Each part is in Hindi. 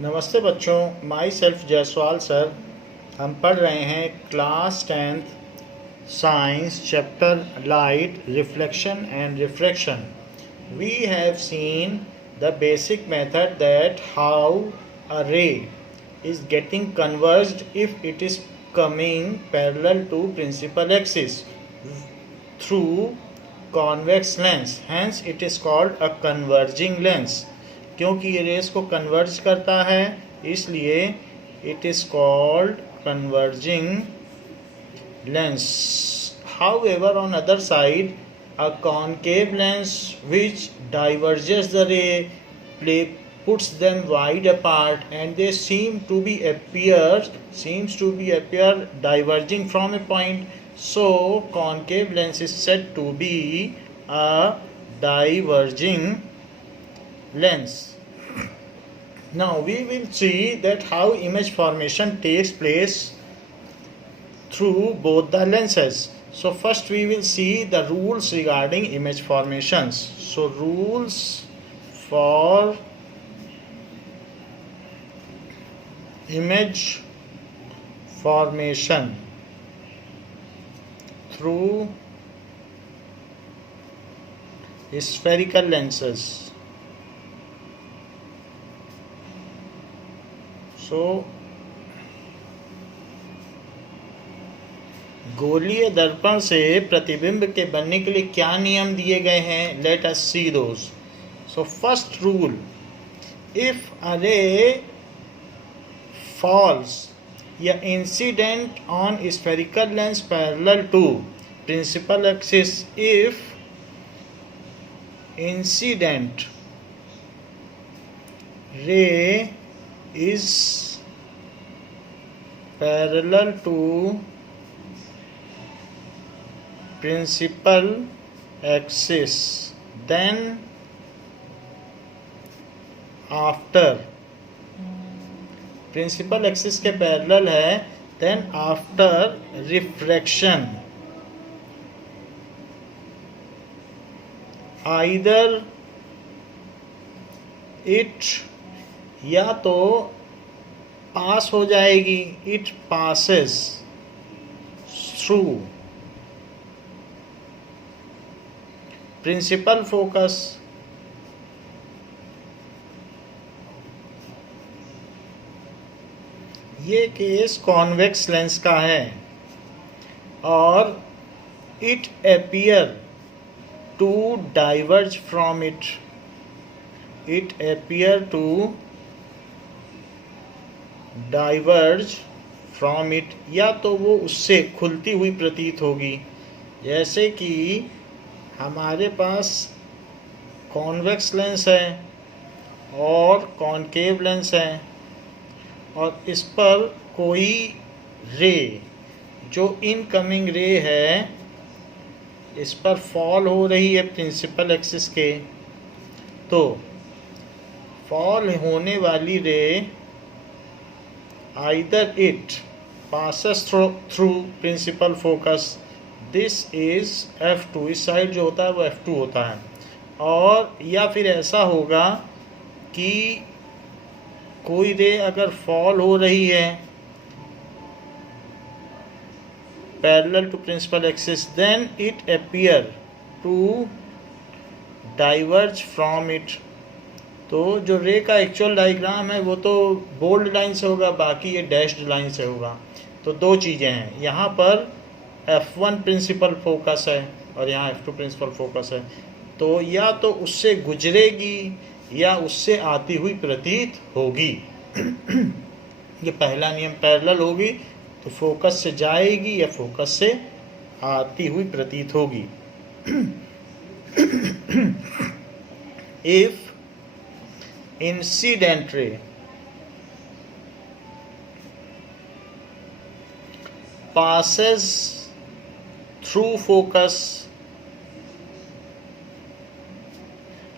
नमस्ते बच्चों, माई सेल्फ जायसवाल सर। हम पढ़ रहे हैं class 10th science chapter light reflection and refraction. We have seen the basic method that how a ray is getting converged if it is coming parallel to principal axis through convex lens. Hence it is called a converging lens. क्योंकि ये रेस को कन्वर्ज करता है इसलिए it is called converging lens. However, on other side, a concave lens which diverges the ray puts them wide apart and they seems to be appear diverging from a point. So concave lens is said to be a diverging lens. Now we will see that how image formation takes place through both the lenses. So first we will see the rules regarding image formations. So rules for image formation through spherical lenses. So गोलीय दर्पण से प्रतिबिंब के बनने के लिए क्या नियम दिए गए हैं? Let us see those. So first rule, if a ray falls या incident on spherical lens parallel to principal axis, if incident ray is parallel to principal axis, then after principal axis के parallel है, then after refraction either it या तो पास हो जाएगी, it passes through principal focus, ये केस कॉन्वेक्स लेंस का है, और it appear to diverge from it appear to diverge from it, या तो वो उससे खुलती हुई प्रतीत होगी. जैसे कि हमारे पास कॉन्वेक्स लेंस है और कॉनकेव लेंस है, और इस पर कोई रे जो इनकमिंग रे है इस पर फॉल हो रही है प्रिंसिपल एक्सिस के, तो फॉल होने वाली रे either it passes through principal focus, this is f2, इस साइड जो होता है वो f2 होता है, और या फिर ऐसा होगा कि कोई रे अगर फॉल हो रही है parallel to principal axis, then it appear to diverge from it. तो जो रे का एक्चुअल डायग्राम है वो तो बोल्ड लाइन से होगा, बाकी ये डैश्ड लाइन से होगा. तो दो चीज़ें हैं, यहाँ पर F1 प्रिंसिपल फोकस है और यहाँ F2 प्रिंसिपल फोकस है, तो या तो उससे गुजरेगी या उससे आती हुई प्रतीत होगी. ये पहला नियम, पैरेलल होगी तो फोकस से जाएगी या फोकस से आती हुई प्रतीत होगी. इफ इंसिडेंट रे passes through focus,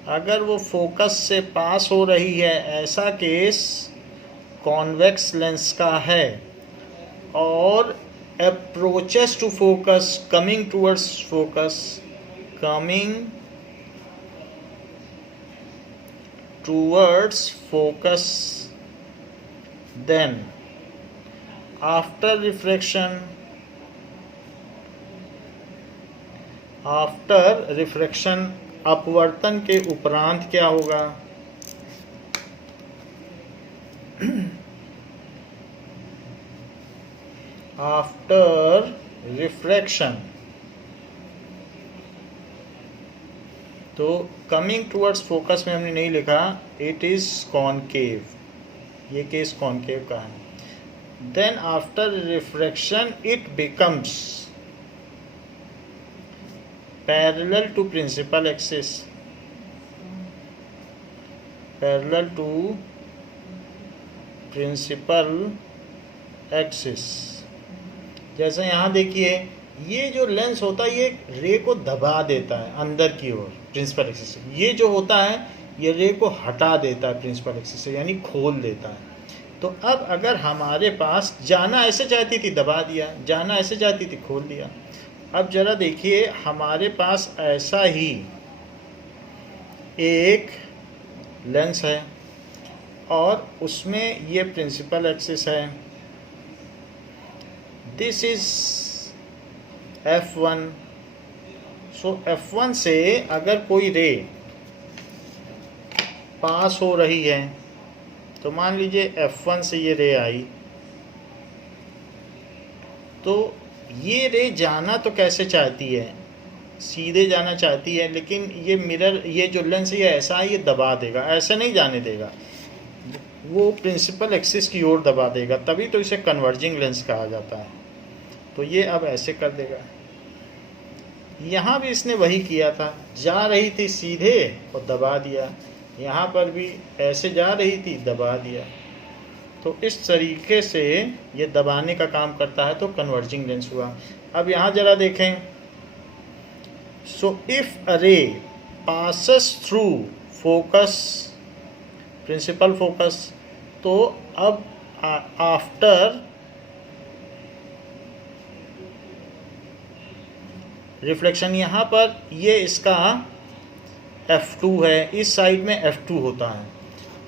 अगर वो फोकस से पास हो रही है, ऐसा केस कॉन्वेक्स लेंस का है, और approaches to focus, coming towards focus, coming towards focus then after refraction अपवर्तन के उपरांत क्या होगा? आफ्टर रिफ्रैक्शन, तो कमिंग टूवर्ड्स फोकस में हमने नहीं लिखा, इट इज कॉनकेव, ये केस कॉनकेव का है। Then after refraction it becomes parallel to principal axis, parallel to principal axis. जैसे यहाँ देखिए, ये जो लेंस होता है ये रे को दबा देता है अंदर की ओर प्रिंसिपल एक्सिस से, ये जो होता है ये रे को हटा देता है प्रिंसिपल एक्सिस से, यानी खोल देता है। तो अब अगर हमारे पास जाना ऐसे चाहती थी दबा दिया, जाना ऐसे चाहती थी खोल दिया। अब जरा देखिए, हमारे पास ऐसा ही एक लेंस है और उसमें ये प्रिंसिपल एक्सिस है, this is F1। So F1 से अगर कोई रे पास हो रही है, तो मान लीजिए F1 से ये रे आई, तो ये रे जाना तो कैसे चाहती है, सीधे जाना चाहती है, लेकिन ये मिरर, ये जो लेंस है ये ऐसा है, ये दबा देगा, ऐसे नहीं जाने देगा, वो प्रिंसिपल एक्सिस की ओर दबा देगा, तभी तो इसे कन्वर्जिंग लेंस कहा जाता है। तो ये अब ऐसे कर देगा। यहाँ भी इसने वही किया था, जा रही थी सीधे और दबा दिया, यहाँ पर भी ऐसे जा रही थी दबा दिया। तो इस तरीके से ये दबाने का काम करता है, तो कन्वर्जिंग लेंस हुआ। अब यहाँ जरा देखें, सो if a ray passes through focus, principal focus, तो अब आफ्टर रिफ्लेक्शन, यहाँ पर ये इसका F2 है, इस साइड में F2 होता है।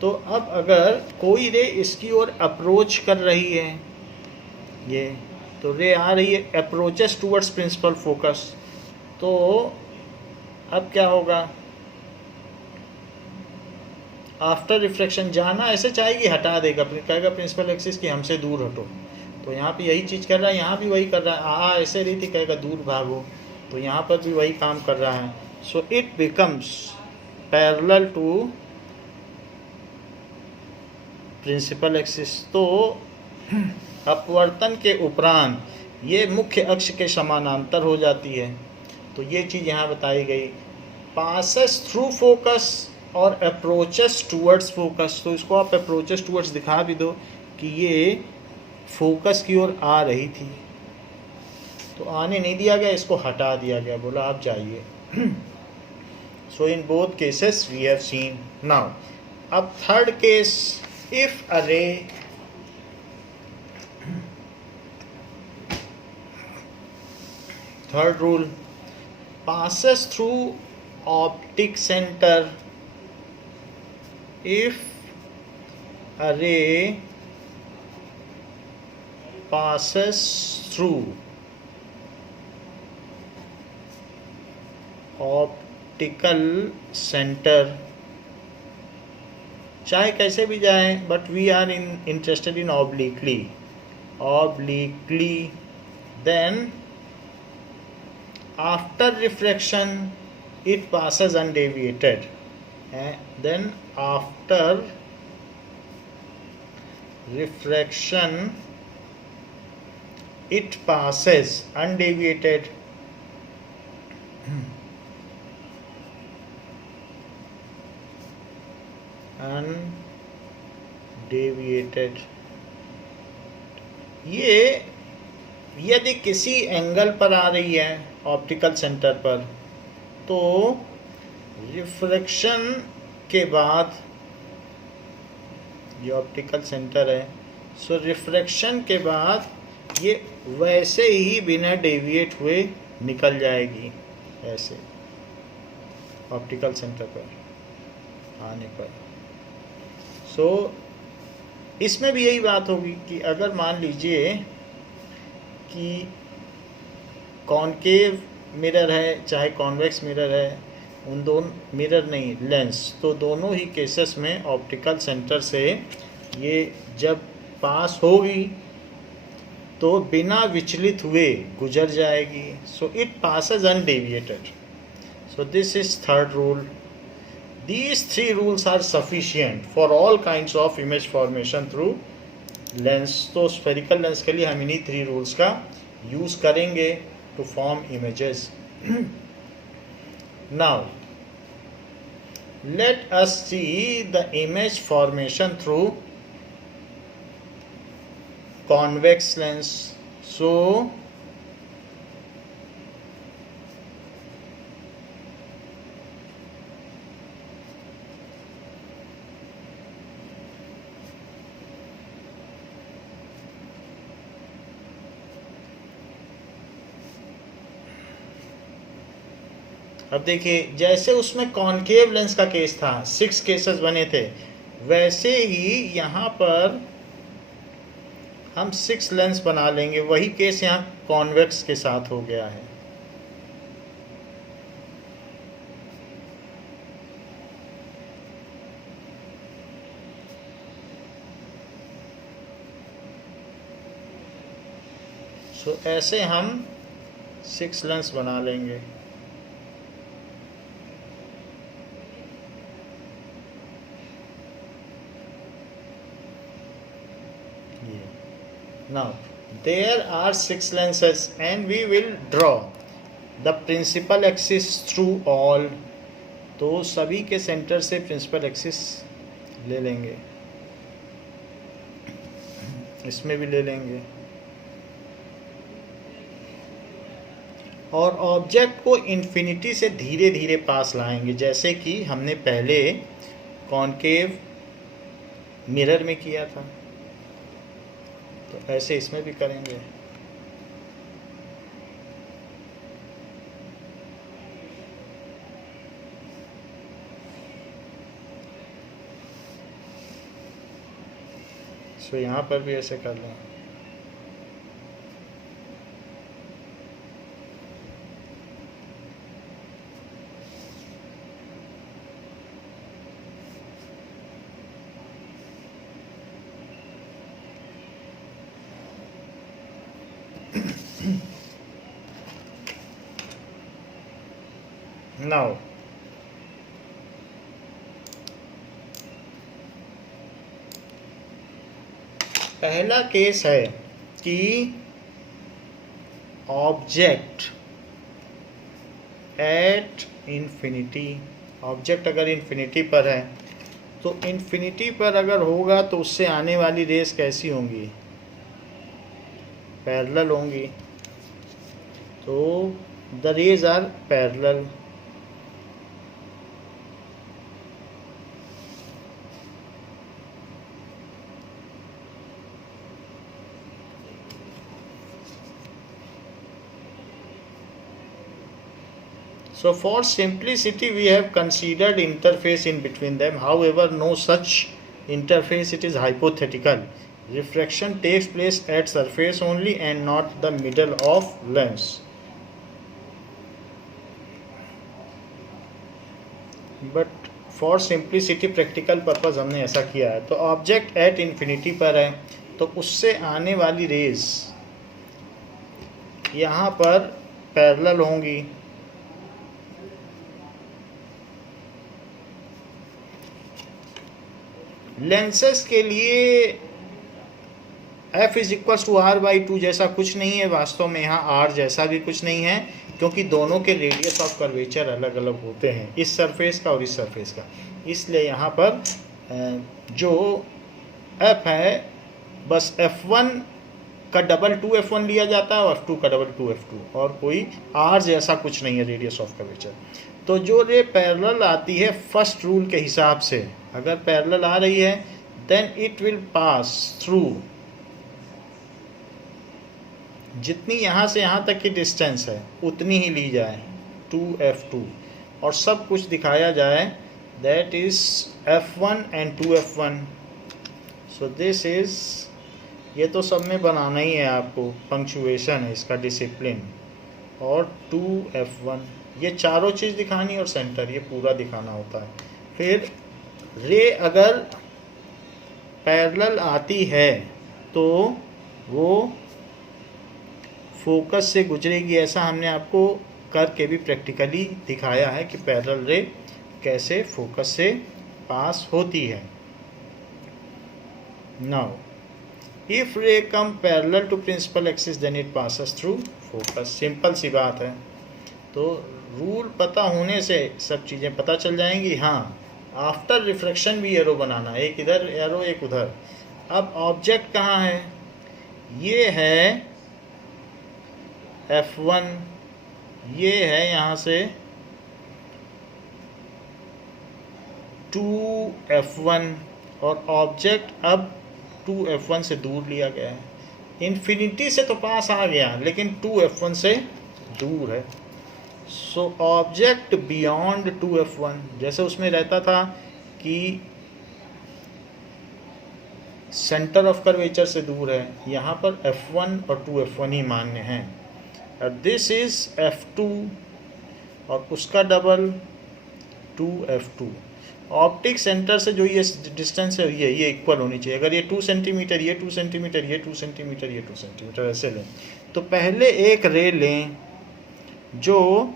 तो अब अगर कोई रे इसकी ओर अप्रोच कर रही है, ये तो रे आ रही है, अप्रोचेस टूवर्ड्स प्रिंसिपल फोकस, तो अब क्या होगा? आफ्टर रिफ्लेक्शन जाना ऐसे चाहेगी, हटा देगा, कहेगा प्रिंसिपल एक्सिस की हमसे दूर हटो। तो यहाँ पे यही चीज़ कर रहा है, यहाँ भी वही कर रहा है, ऐसे रही थी, कहेगा दूर भागो, तो यहाँ पर भी वही काम कर रहा है। So it becomes parallel to principal axis. तो अपवर्तन के उपरांत ये मुख्य अक्ष के समानांतर हो जाती है। तो ये चीज़ यहाँ बताई गई, पासेस थ्रू फोकस और अप्रोचेस टूवर्ड्स फोकस। तो इसको आप अप्रोचेस टूवर्ड्स दिखा भी दो कि ये फोकस की ओर आ रही थी, तो आने नहीं दिया गया, इसको हटा दिया गया, बोला आप जाइए। So in both cases we have seen. Now अब third case, if a ray third rule, passes through optic center, if a ray passes through optical centre, चाहे कैसे भी जाए, but we are interested in obliquely, then after refraction it passes undeviated, then after refraction it passes undeviated, undeviated। ये यदि किसी एंगल पर आ रही है ऑप्टिकल सेंटर पर, तो रिफ्रैक्शन के बाद, ये ऑप्टिकल सेंटर है, सो रिफ्रैक्शन के बाद ये वैसे ही बिना डेविएट हुए निकल जाएगी, ऐसे ऑप्टिकल सेंटर पर आने पर। सो इसमें भी यही बात होगी कि अगर मान लीजिए कि कॉनकेव मिरर है चाहे कॉन्वेक्स मिरर है, उन दोनों मिरर नहीं लेंस, तो दोनों ही केसेस में ऑप्टिकल सेंटर से ये जब पास होगी तो बिना विचलित हुए गुजर जाएगी. So it passes undeviated. So this is third rule. These three rules are sufficient for all kinds of image formation through lens. तो spherical lens के लिए हम इन्हीं 3 rules का यूज़ करेंगे to form images. Now let us see the image formation through convex lens. So अब देखिए, जैसे उसमें कॉनकेव लेंस का केस था, 6 केसेस बने थे, वैसे ही यहाँ पर हम 6 लेंस बना लेंगे. वही केस यहाँ कॉन्वेक्स के साथ हो गया है. सो ऐसे हम 6 लेंस बना लेंगे. Now there are 6 lenses and we will draw the principal axis through all. तो सभी के सेंटर से प्रिंसिपल एक्सिस ले लेंगे, इसमें भी ले लेंगे, और ऑब्जेक्ट को इन्फिनिटी से धीरे धीरे पास लाएंगे, जैसे कि हमने पहले कॉनकेव मिरर में किया था. तो ऐसे इसमें भी करेंगे. सो यहाँ पर भी ऐसे कर लें. Now पहला केस है कि ऑब्जेक्ट एट इन्फिनिटी. ऑब्जेक्ट अगर इन्फिनिटी पर है तो इन्फिनिटी पर अगर होगा तो उससे आने वाली रेस कैसी होंगी? पैरेलल होंगी. तो the rays are parallel. So for simplicity we have considered interface in between them. However, no such interface, it is hypothetical. Refraction takes place at surface only and not the middle of lens. But for simplicity practical purpose हमने ऐसा किया है. तो ऑब्जेक्ट एट इन्फिनिटी पर है तो उससे आने वाली रेज यहाँ पर पैरेलल होंगी. लेंसेस के लिए f = r/2 जैसा कुछ नहीं है. वास्तव में यहाँ r जैसा भी कुछ नहीं है, क्योंकि दोनों के रेडियस ऑफ कर्वेचर अलग अलग होते हैं, इस सरफेस का और इस सरफेस का. इसलिए यहाँ पर जो f है बस f1 का डबल 2f1 लिया जाता है और f2 का डबल 2f2, और कोई r जैसा कुछ नहीं है रेडियस ऑफ कर्वेचर. तो जो रे पैरेलल आती है फर्स्ट रूल के हिसाब से, अगर पैरेलल आ रही है then it will pass through, जितनी यहाँ से यहाँ तक की डिस्टेंस है उतनी ही ली जाए 2f2, और सब कुछ दिखाया जाए that is f1 and 2f1. So this is, ये तो सब में बनाना ही है आपको, पंक्चुएशन है इसका, डिसिप्लिन, और 2F1, ये चारों चीज़ दिखानी और सेंटर ये पूरा दिखाना होता है। फिर रे अगर पैरेलल आती है तो वो फोकस से गुजरेगी, ऐसा हमने आपको करके भी प्रैक्टिकली दिखाया है कि पैरेलल रे कैसे फोकस से पास होती है। Now if ray come parallel to principal axis then it passes through focus. Simple सी बात है, तो रूल पता होने से सब चीज़ें पता चल जाएंगी। हाँ, आफ्टर रिफ्रैक्शन भी एरो बनाना, एक इधर एरो एक उधर। अब ऑब्जेक्ट कहाँ है, ये है F1, ये है यहाँ से 2F1, और ऑब्जेक्ट अब 2F1 से दूर लिया गया है। इन्फिनिटी से तो पास आ गया लेकिन 2F1 से दूर है। सो ऑब्जेक्ट बियॉन्ड 2F1, जैसे उसमें रहता था कि सेंटर ऑफ कर्वेचर से दूर है, यहाँ पर F1 और 2F1 ही मान्य हैं। और दिस इज F2 और उसका डबल 2F2। ऑप्टिक सेंटर से जो ये डिस्टेंस है ये इक्वल होनी चाहिए। अगर ये 2 सेंटीमीटर, ये 2 सेंटीमीटर, ये 2 सेंटीमीटर, ये 2 सेंटीमीटर, ऐसे लें। तो पहले एक रे लें जो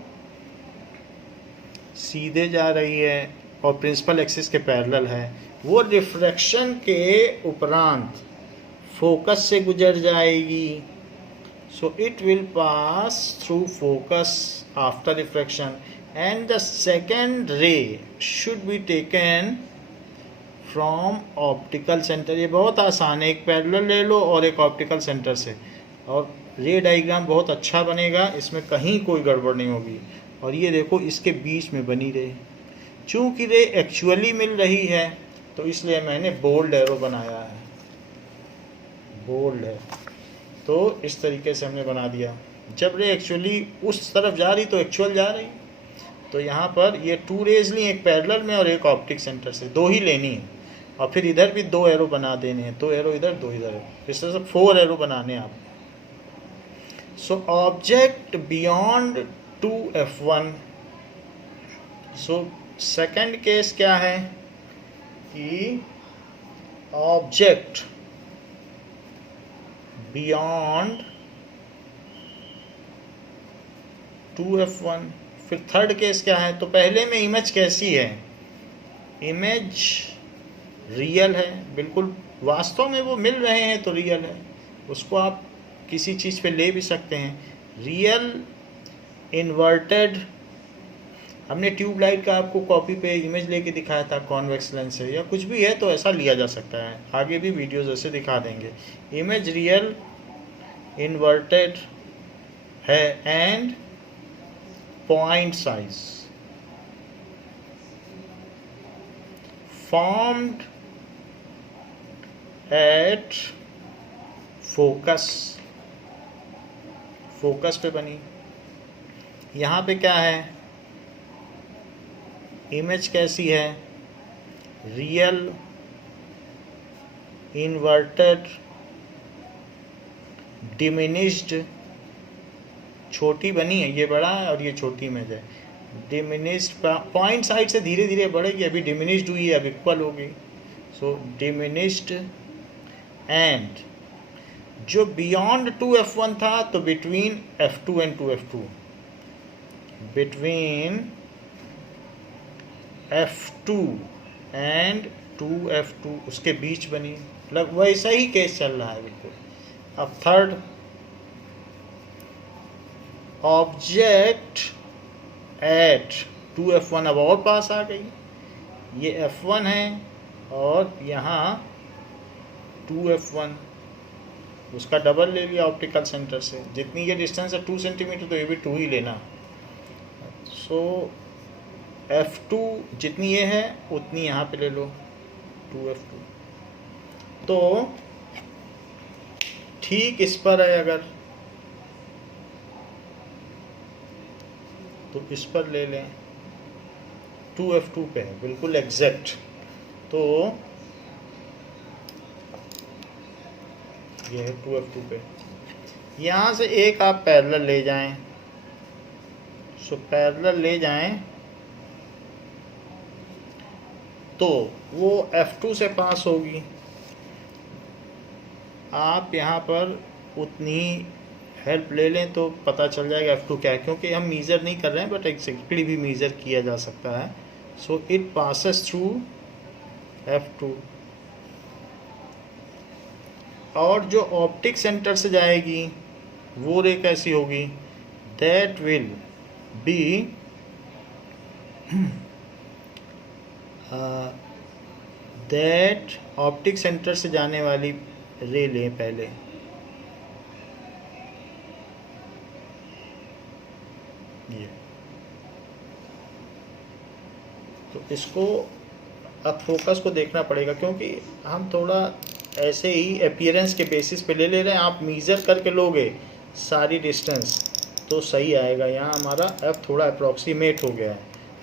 सीधे जा रही है और प्रिंसिपल एक्सिस के पैरेलल है, वो रिफ्रैक्शन के उपरांत फोकस से गुजर जाएगी। So it will pass through focus after refraction, and the second ray should be taken from optical center। ये बहुत आसान है, एक पैरेलल ले लो और एक ऑप्टिकल सेंटर से, और रे डायग्राम बहुत अच्छा बनेगा, इसमें कहीं कोई गड़बड़ नहीं होगी। और ये देखो इसके बीच में बनी रे, चूँकि रे एक्चुअली मिल रही है तो इसलिए मैंने बोल्ड एरो बनाया है, बोल्ड है। तो इस तरीके से हमने बना दिया, जब रे एक्चुअली उस तरफ जा रही तो एक्चुअल जा रही। तो यहाँ पर ये 2 रेज ली, एक पैरेलल में और एक ऑप्टिक सेंटर से, 2 ही लेनी है। और फिर इधर भी 2 एरो बना देने हैं, 2 एरो इधर 2 इधर है, इस तरह से 4 एरो बनाने हैं आप। So object beyond 2F1। So second case क्या है कि ऑब्जेक्ट बियॉन्ड 2F1। फिर थर्ड केस क्या है, तो पहले में इमेज कैसी है, इमेज रियल है, बिल्कुल वास्तव में वो मिल रहे हैं तो रियल है, उसको आप किसी चीज़ पे ले भी सकते हैं। रियल इन्वर्टेड, हमने ट्यूबलाइट का आपको कॉपी पे इमेज लेके दिखाया था कॉन्वेक्स लेंस से, या कुछ भी है तो ऐसा लिया जा सकता है, आगे भी वीडियोज ऐसे दिखा देंगे। इमेज रियल इन्वर्टेड है and point size formed at focus, focus पे बनी। यहाँ पे क्या है, इमेज कैसी है, रियल इन्वर्टेड डिमिनिश्ड, छोटी बनी है, ये बड़ा है और ये छोटी इमेज है। डिमिनिश्ड पॉइंट साइड से धीरे धीरे बढ़ेगी, अभी डिमिनिश्ड हुई है, अब इक्वल होगी। सो डिमिनिश्ड एंड जो बियॉन्ड 2F1 था तो between F2 and 2F2, between F2 and 2F2 उसके बीच बनी, मतलब वैसा ही केस चल रहा है बिल्कुल। अब थर्ड, ऑब्जेक्ट एट 2F1 अब और पास आ गई, ये F1 है और यहाँ 2F1, उसका डबल ले लिया ऑप्टिकल सेंटर से। जितनी ये डिस्टेंस है 2 सेंटीमीटर तो ये भी 2 ही लेना। सो F2 जितनी ये है उतनी यहाँ पे ले लो 2F2। तो ठीक इस पर है, अगर तो इस पर ले लें, 2F2 पे है बिल्कुल एग्जैक्ट। तो ये है 2f2 पे। यहाँ से एक आप पैरेलल ले जाएं, सो पैरेलल ले जाएं तो वो f2 से पास होगी। आप यहाँ पर उतनी हेल्प ले लें तो पता चल जाएगा f2 क्या है, क्योंकि हम मीज़र नहीं कर रहे हैं बट एग्जैक्टली भी मीज़र किया जा सकता है। So it passes through f2, और जो ऑप्टिक सेंटर से जाएगी वो रे कैसी होगी, that will be that optic centre से जाने वाली रे लें पहले। ये तो इसको अब फोकस को देखना पड़ेगा, क्योंकि हम थोड़ा ऐसे ही अपीयरेंस के बेसिस पे ले रहे हैं। आप मीज़र करके लोगे सारी डिस्टेंस तो सही आएगा। यहाँ हमारा f थोड़ा अप्रॉक्सीमेट हो गया है,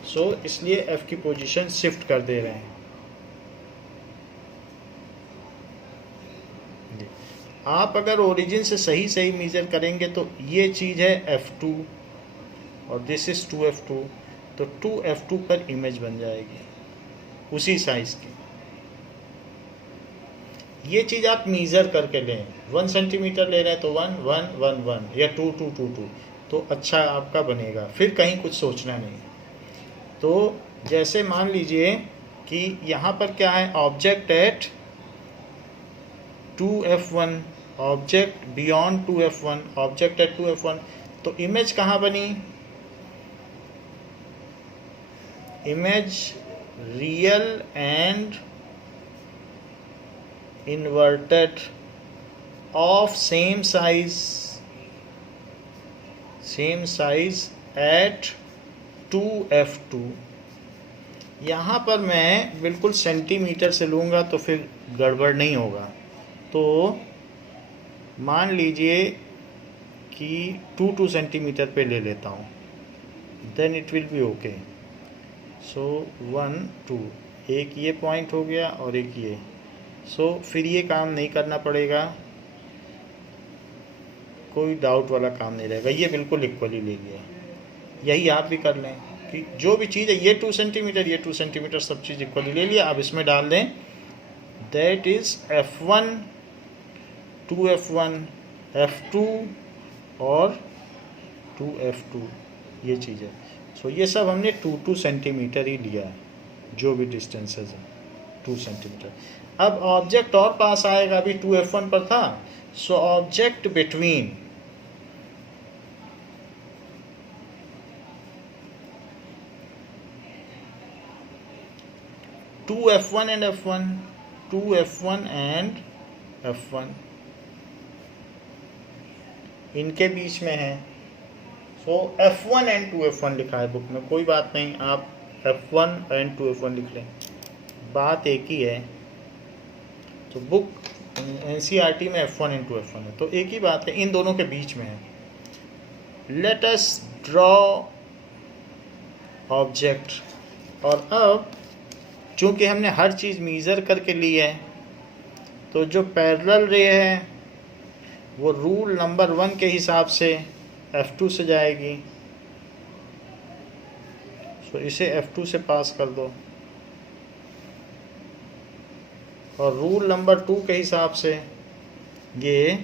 सो इसलिए f की पोजीशन शिफ्ट कर दे रहे हैं। आप अगर ओरिजिन से सही मीज़र करेंगे तो ये चीज़ है f2 और दिस इज़ 2f2, तो 2f2 पर इमेज बन जाएगी उसी साइज़ की। ये चीज़ आप मीज़र करके लें, 1 सेंटीमीटर ले रहे हैं तो 1 1 1 1 या 2 2 2 2, तो अच्छा आपका बनेगा, फिर कहीं कुछ सोचना नहीं। तो जैसे मान लीजिए कि यहाँ पर क्या है, object at 2f1, object beyond 2f1, object at 2f1, तो इमेज कहाँ बनी, image real and inverted of same size at 2f2। यहाँ पर मैं बिल्कुल सेंटीमीटर से लूँगा तो फिर गड़बड़ नहीं होगा। तो मान लीजिए कि 2 सेंटीमीटर पे ले लेता हूँ, then it will be okay. So 1 2, एक ये पॉइंट हो गया और एक ये। सो फिर ये काम नहीं करना पड़ेगा, कोई डाउट वाला काम नहीं रहेगा, ये बिल्कुल इक्वली ले लिया। यही आप भी कर लें कि जो भी चीज़ है, ये 2 सेंटीमीटर ये 2 सेंटीमीटर, सब चीज़ इक्वली ले लिया। अब इसमें डाल दें that is f1 2f1 f2 और 2f2, ये चीज़ है। सो ये सब हमने 2 सेंटीमीटर ही लिया है, जो भी डिस्टेंसेज हैं 2 सेंटीमीटर। अब ऑब्जेक्ट और पास आएगा, अभी 2f1 पर था, so object between f1 and f1, 2f1 and f1 इनके बीच में है। सो f1 एंड 2f1 लिखा है बुक में, कोई बात नहीं, आप f1 एंड 2f1 लिख लें, बात एक ही है। तो बुक NCERT में f1 एंड 2f1 है, तो एक ही बात है, इन दोनों के बीच में है। लेट अस ड्रॉ ऑब्जेक्ट, और अब चूंकि हमने हर चीज़ मीज़र करके ली है, तो जो पैरेलल रे है वो रूल नंबर 1 के हिसाब से f2 से जाएगी। सो इसे f2 से पास कर दो, और रूल नंबर 2 के हिसाब से ये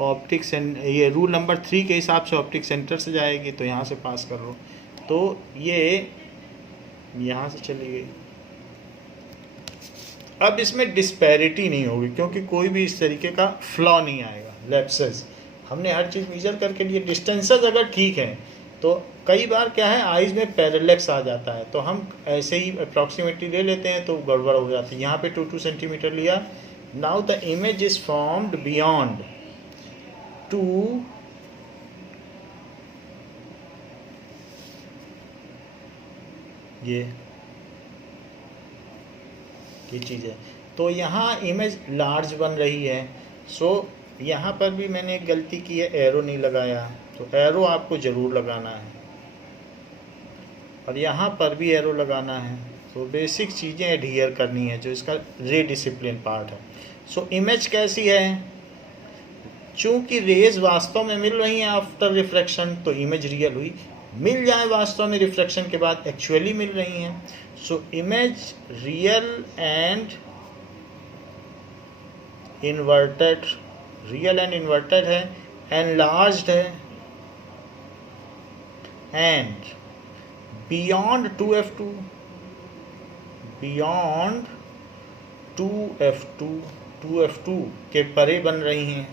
ये रूल नंबर 3 के हिसाब से ऑप्टिक सेंटर से जाएगी, तो यहाँ से पास कर लो, तो ये यहाँ से चली गई। अब इसमें डिस्पैरिटी नहीं होगी, क्योंकि कोई भी इस तरीके का फ्लॉ नहीं आएगा, लैप्सेस। हमने हर चीज़ मेजर करके लिए, डिस्टेंसेस अगर ठीक हैं तो कई बार क्या है, आइज़ में पैरेलैक्स आ जाता है, तो हम ऐसे ही अप्रॉक्सीमेटली ले लेते हैं तो गड़बड़ हो जाती है। यहाँ पे 2 सेंटीमीटर लिया। Now the image is formed beyond 2 ये चीज़ है, तो यहाँ इमेज लार्ज बन रही है। सो यहाँ पर भी मैंने एक गलती की है, एरो नहीं लगाया, तो एरो आपको ज़रूर लगाना है, और यहाँ पर भी एरो लगाना है। तो बेसिक चीज़ें एडहियर करनी है जो इसका रे डिसिप्लिन पार्ट है। सो इमेज कैसी है, चूँकि रेज वास्तव में मिल रही हैं आफ्टर रिफ्रैक्शन तो इमेज रियल हुई, मिल जाए वास्तव में रिफ्रैक्शन के बाद एक्चुअली मिल रही हैं। So image real and inverted, real and inverted है, एनलार्ज्ड है and beyond 2f2, beyond 2f2 के परे बन रही हैं।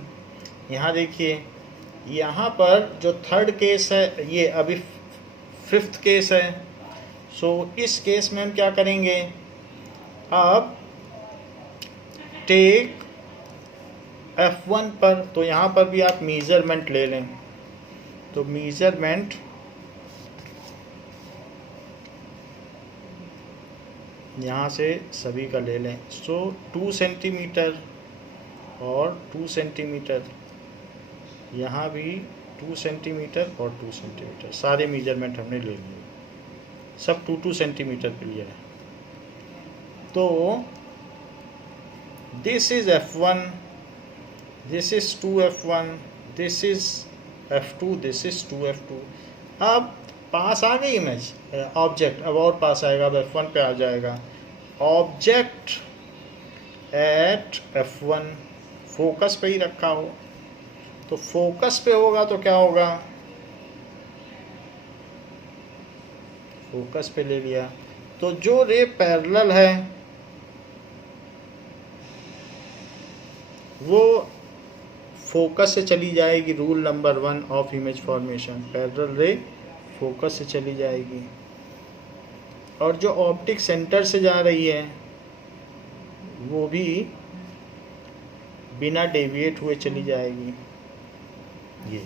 यहाँ देखिए, यहाँ पर जो थर्ड केस है ये अभी फिफ्थ केस है। सो इस केस में हम क्या करेंगे, अब टेक F1 पर, तो यहाँ पर भी आप मेजरमेंट ले लें। तो मेजरमेंट यहाँ से सभी का ले लें। सो 2 सेंटीमीटर और 2 सेंटीमीटर, यहाँ भी 2 सेंटीमीटर और 2 सेंटीमीटर, सारे मेजरमेंट हमने ले लिए, सब 2 सेंटीमीटर के लिए है। तो this is F1, this is 2f1, this is F2, this is 2f2। अब पास आ गई इमेज, ऑब्जेक्ट अब और पास आएगा, अब F1 पे आ जाएगा। ऑब्जेक्ट एट F1 फोकस पे ही रखा हो, तो फोकस पे होगा तो क्या होगा, फोकस पे ले लिया, तो जो रे पैरेलल है वो फोकस से चली जाएगी। Rule number 1 of image formation, parallel रे फोकस से चली जाएगी, और जो ऑप्टिक सेंटर से जा रही है वो भी बिना डेविएट हुए चली जाएगी। ये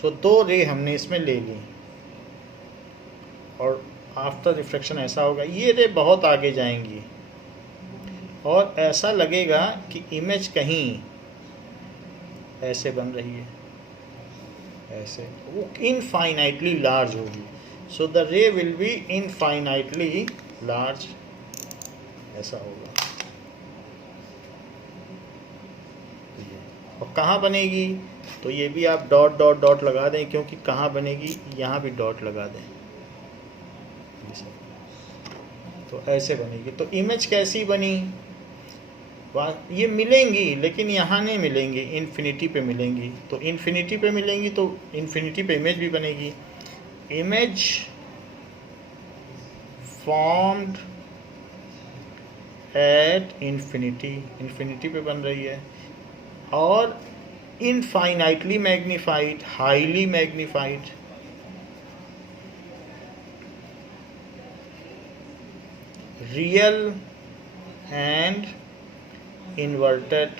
सो 2 रे हमने इसमें ले ली, और आफ्टर रिफ्रैक्शन ऐसा होगा, ये रे बहुत आगे जाएंगी और ऐसा लगेगा कि इमेज कहीं ऐसे बन रही है, ऐसे वो इनफाइनाइटली लार्ज होगी। सो द रे विल बी इनफाइनाइटली लार्ज, ऐसा होगा। और कहाँ बनेगी, तो ये भी आप डॉट डॉट डॉट लगा दें, क्योंकि कहाँ बनेगी यहाँ भी डॉट लगा दें, तो ऐसे बनेगी। तो इमेज कैसी बनी, ये मिलेंगी लेकिन यहाँ नहीं मिलेंगी, इन्फिनिटी पे मिलेंगी। तो इन्फिनिटी पे मिलेंगी तो इन्फिनिटी पे इमेज भी बनेगी। Image formed at infinity, infinity पे बन रही है, और infinitely magnified, highly magnified, real and inverted.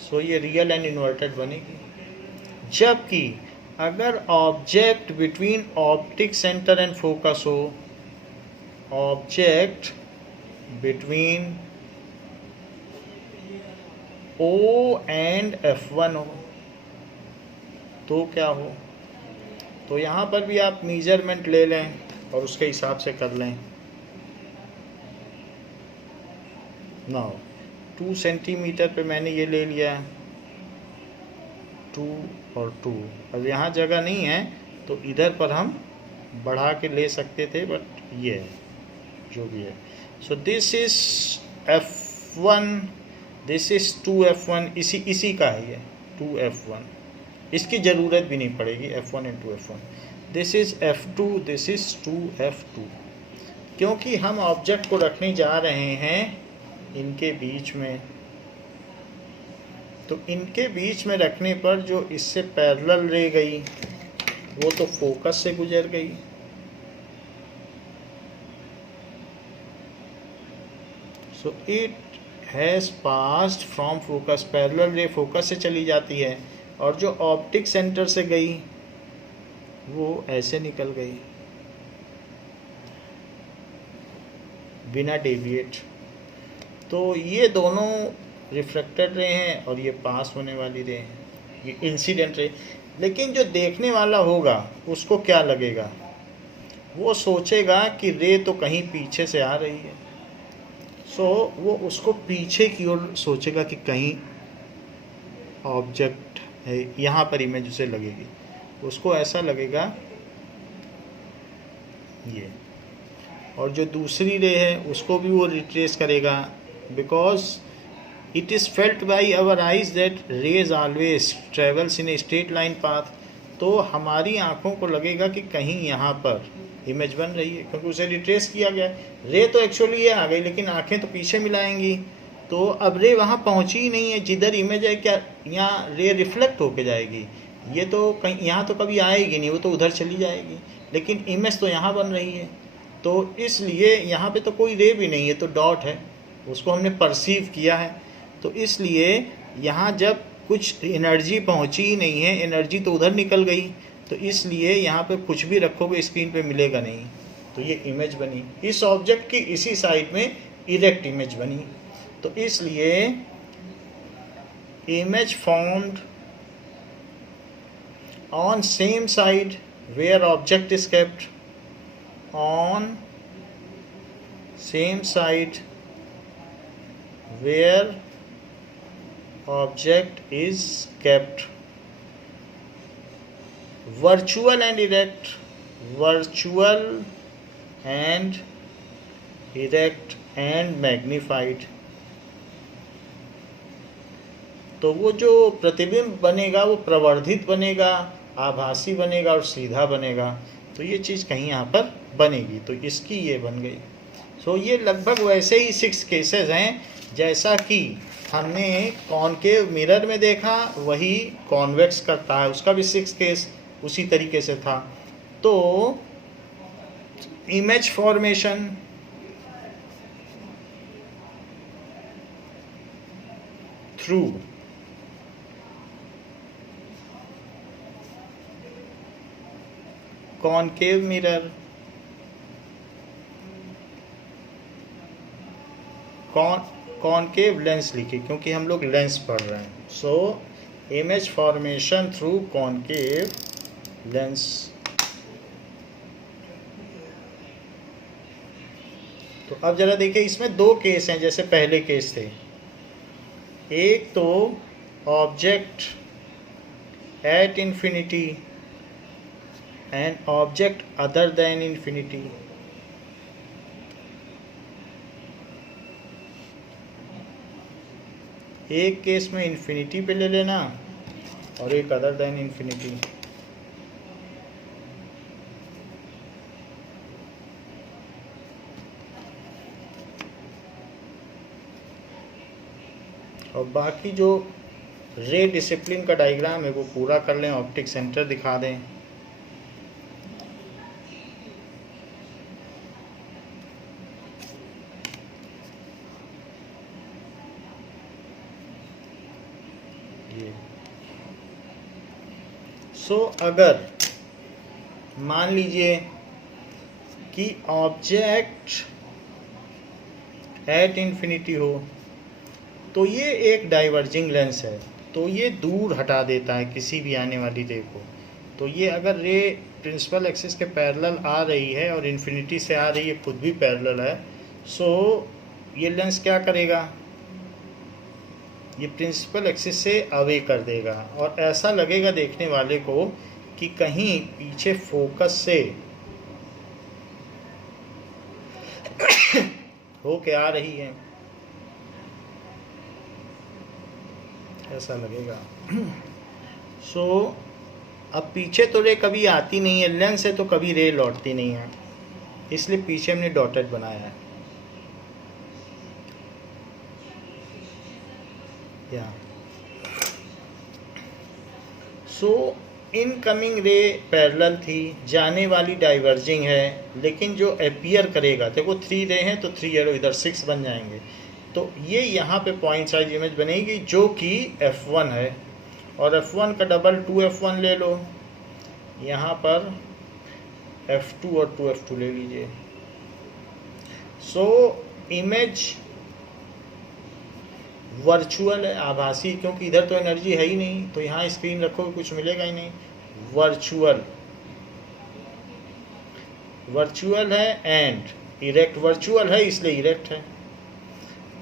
So ये रियल एंड इन्वर्टेड बनेगी। जबकि अगर object between optic centre and focus हो, object between O and F1 हो, तो क्या हो, तो यहाँ पर भी आप मेजरमेंट ले लें और उसके हिसाब से कर लें। नाउ 2 सेंटीमीटर पे मैंने ये ले लिया, 2 और 2। अब यहाँ जगह नहीं है तो इधर पर हम बढ़ा के ले सकते थे, बट ये है जो भी है। So this is F1, this is 2f1, इसी का है ये 2f1, इसकी ज़रूरत भी नहीं पड़ेगी F1 and 2f1। This is F2, this is 2f2, क्योंकि हम ऑब्जेक्ट को रखने जा रहे हैं इनके बीच में, तो इनके बीच में रखने पर जो इससे पैरेलल रे गई वो तो फोकस से गुजर गई, so it has passed from focus, parallel रे फोकस से चली जाती है, और जो ऑप्टिक सेंटर से गई वो ऐसे निकल गई बिना डेविएट। तो ये दोनों रिफ्लेक्टेड रे हैं और ये पास होने वाली रे हैं, ये इंसिडेंट रे। लेकिन जो देखने वाला होगा उसको क्या लगेगा, वो सोचेगा कि रे तो कहीं पीछे से आ रही है, सो वो उसको पीछे की ओर सोचेगा कि कहीं ऑब्जेक्ट है, यहाँ पर इमेज उसे लगेगी, उसको ऐसा लगेगा ये। और जो दूसरी रे है उसको भी वो रिट्रेस करेगा, because it is felt by our eyes that rays always travels in a straight line path. तो हमारी आँखों को लगेगा कि कहीं यहाँ पर इमेज बन रही है, क्योंकि उसे रिट्रेस किया गया है। रे तो एक्चुअली ये आ गई, लेकिन आँखें तो पीछे मिलाएंगी, तो अब रे वहाँ पहुँची ही नहीं है। जिधर इमेज है क्या यहाँ रे रिफ्लेक्ट होके जाएगी, ये तो कहीं यहाँ तो कभी आएगी नहीं, वो तो उधर चली जाएगी, लेकिन इमेज तो यहाँ बन रही है। तो इसलिए यहाँ पे तो कोई रे भी नहीं है, तो डॉट है, उसको हमने परसीव किया है। तो इसलिए यहाँ जब कुछ एनर्जी पहुँची ही नहीं है, एनर्जी तो उधर निकल गई, तो इसलिए यहाँ पे कुछ भी रखोगे स्क्रीन पे मिलेगा नहीं, तो ये इमेज बनी। इस ऑब्जेक्ट की इसी साइड में इरेक्ट इमेज बनी, तो इसलिए image formed on same side where object is kept, on same side where object is kept. Virtual and erect, virtual and erect and magnified. तो वो जो प्रतिबिंब बनेगा वो प्रवर्धित बनेगा, आभासी बनेगा और सीधा बनेगा। तो ये चीज़ कहीं यहाँ पर बनेगी, तो इसकी ये बन गई। सो ये लगभग वैसे ही 6 केसेस हैं जैसा कि हमने कॉनकेव मिरर में देखा, वही कॉन्वेक्स करता है, उसका भी 6 केस उसी तरीके से था। तो image formation, through concave mirror, concave lens लिखी क्योंकि हम लोग लेंस पढ़ रहे हैं। So image formation through concave lens. तो अब जरा देखिए, इसमें 2 केस हैं जैसे पहले केस थे। एक तो object at infinity and object other than infinity. एक केस में इंफिनिटी पे ले लेना और एक अदर देन इंफिनिटी। और बाकी जो रे डिसिप्लिन का डायग्राम है वो पूरा कर लें, ऑप्टिक सेंटर दिखा दें। सो अगर मान लीजिए कि ऑब्जेक्ट एट इंफिनिटी हो, तो ये एक डाइवर्जिंग लेंस है, तो ये दूर हटा देता है किसी भी आने वाली रे को। तो ये अगर रे प्रिंसिपल एक्सिस के पैरेलल आ रही है और इन्फिनिटी से आ रही है, खुद भी पैरेलल है, सो ये लेंस क्या करेगा, ये प्रिंसिपल एक्सिस से अवे कर देगा और ऐसा लगेगा देखने वाले को कि कहीं पीछे फोकस से होके आ रही है, ऐसा लगेगा। सो अब पीछे तो रे कभी आती नहीं है, लेंस से तो कभी रे लौटती नहीं है, इसलिए पीछे हमने डॉटेड बनाया है। सो इनकमिंग रे पैरेलल थी, जाने वाली डाइवर्जिंग है, लेकिन जो अपीयर करेगा, देखो 3 रे हैं तो 3 एरो इधर 6 बन जाएंगे, तो ये यहाँ पे पॉइंट साइज इमेज बनेगी जो कि F1 है, और F1 का डबल 2F1 ले लो, यहाँ पर F2 और 2F2 ले लीजिए। सो इमेज वर्चुअल है, आभासी, क्योंकि इधर तो एनर्जी है ही नहीं, तो यहाँ स्क्रीन रखोगे कुछ मिलेगा ही नहीं। वर्चुअल वर्चुअल है, एंड इरेक्ट वर्चुअल है इसलिए इरेक्ट है।